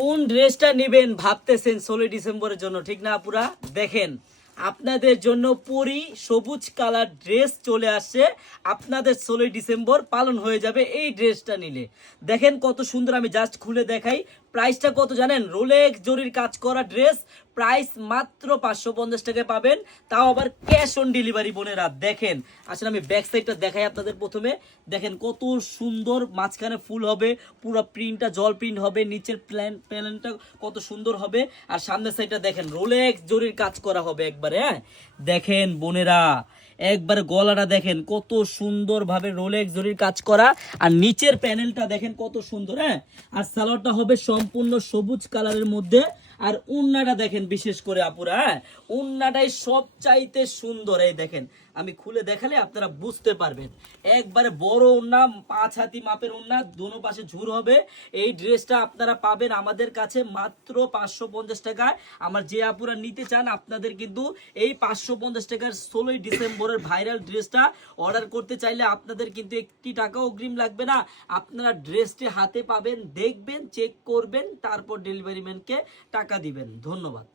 কোন ড্রেসটা নেবেন ভাবতেছেন ষোলোই ডিসেম্বরের জন্য, ঠিক না পুরা দেখেন, আপনাদের জন্য পরি সবুজ কালার ড্রেস চলে আসছে। আপনাদের ষোলোই ডিসেম্বর পালন হয়ে যাবে এই ড্রেসটা নিলে। দেখেন কত সুন্দর আমি জাস্ট খুলে দেখাই। প্রাইসটা কত জানেন? রোলেক্স জরির কাজ করা ড্রেস প্রাইস মাত্র পাঁচশো পঞ্চাশ টাকায় পাবেন। তাও আবার ক্যাশ অন ডেলিভারি বোনেরা, দেখেন। আসলে আমি ব্যাক সাইডটা দেখাই আপনাদের প্রথমে। দেখেন কত সুন্দর মাঝখানে ফুল হবে, পুরো প্রিন্টটা জল প্রিন্ট হবে, নিচের প্ল্যান প্যানেলটা কত সুন্দর হবে। আর সামনের সাইডটা দেখেন রোলেক্স জরির কাজ করা হবে একবারে হ্যাঁ? দেখেন বোনেরা একবার গলাটা দেখেন কত সুন্দর ভাবে রোলেক্স জরির কাজ করা। আর নিচের প্যানেলটা দেখেন কত সুন্দর হ্যাঁ? আর সালোয়ারটা হবে সম্পূর্ণ সবুজ কালারের মধ্যে। আর উন্নাটা দেখেন, বিশেষ করে আপুরা হ্যাঁ? উন্নাটাই সব চাইতে সুন্দর, এই দেখেন। আমি খুলে দেখালে আপনারা বুঝতে পারবেন। একবারে বড় উন্না, পাঁচ হাতি মাপের উন্না, দোনো পাশে ঝুর হবে। এই ড্রেসটা আপনারা পাবেন আমাদের কাছে মাত্র পাঁচশো পঞ্চাশ টাকায়। আমার যে আপুরা নিতে চান, আপনাদের কিন্তু এই পাঁচশো পঞ্চাশ টাকার ষোলোই ডিসেম্বরের ভাইরাল ড্রেসটা অর্ডার করতে চাইলে আপনাদের কিন্তু একটি টাকা অগ্রিম লাগবে না। আপনারা ড্রেসটি হাতে পাবেন, দেখবেন, চেক করবেন, তারপর ডেলিভারি ম্যানকে টাকা দিবেন। ধন্যবাদ।